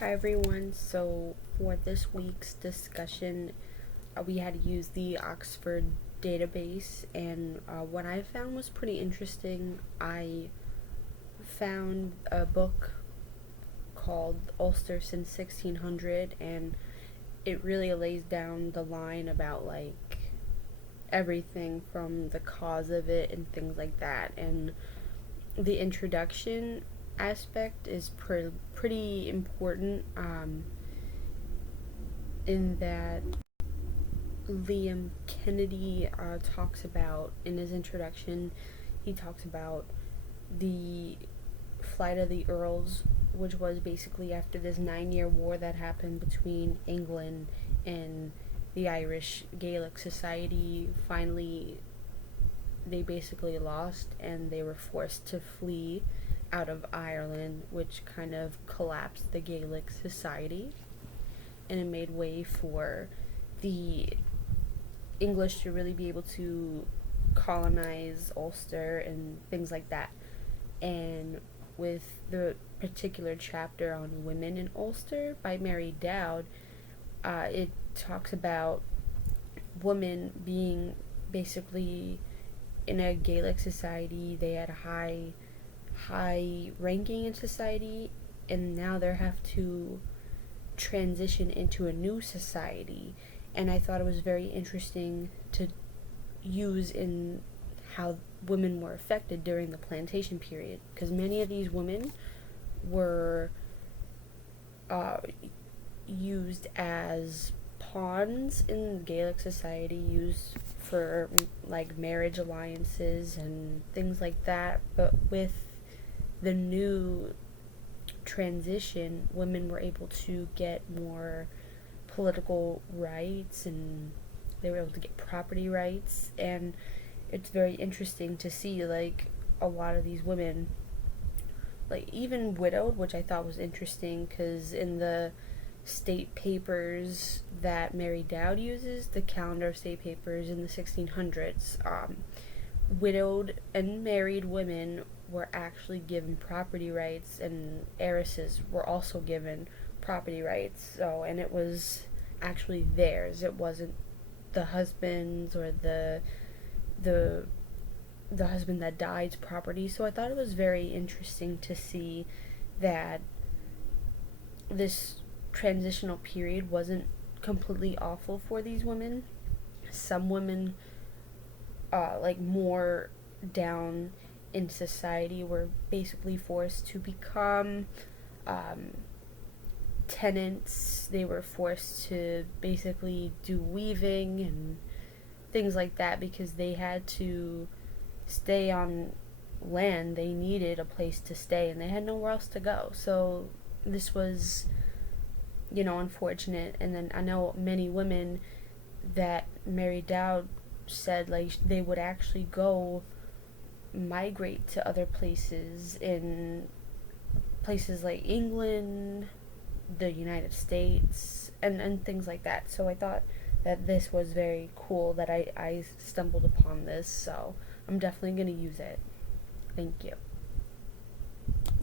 Hi everyone. So for this week's discussion, we had to use the Oxford database, and what I found was pretty interesting. I found a book called Ulster Since 1600, and it really lays down the line about everything from the cause of it and things like that. And the introduction aspect is pretty important, in that Liam Kennedy talks about in his introduction. He talks about the flight of the Earls, which was basically after this 9 year war that happened between England and the Irish Gaelic Society. Finally, they basically lost and they were forced to flee out of Ireland, which kind of collapsed the Gaelic Society, and it made way for the English to really be able to colonize Ulster and things like that. And with the particular chapter on women in Ulster by Mary Dowd, it talks about women being basically in a Gaelic society. They had a high ranking in society, and now they have to transition into a new society. And I thought it was very interesting to use in how women were affected during the plantation period, because many of these women were uh, used as pawns in Gaelic society, used for marriage alliances and things like that. But with the new transition, women were able to get more political rights, and they were able to get property rights. And it's very interesting to see a lot of these women, even widowed, which I thought was interesting because in the state papers that Mary Dowd uses, the calendar of state papers in the 1600s, widowed and married women were actually given property rights, and heiresses were also given property rights. So, and it was actually theirs. It wasn't the husband's or the the husband that died's property. So I thought it was very interesting to see that this transitional period wasn't completely awful for these women. Some women, more down in society, were basically forced to become um, tenants. They were forced to basically do weaving and things like that because they had to stay on land. They needed a place to stay and they had nowhere else to go. So this was, unfortunate. And then I know many women that Mary Dowd said they would actually go migrate to other places, in places like England, the United States, and things like that. So I thought that this was very cool that I stumbled upon this. So I'm definitely going to use it. Thank you.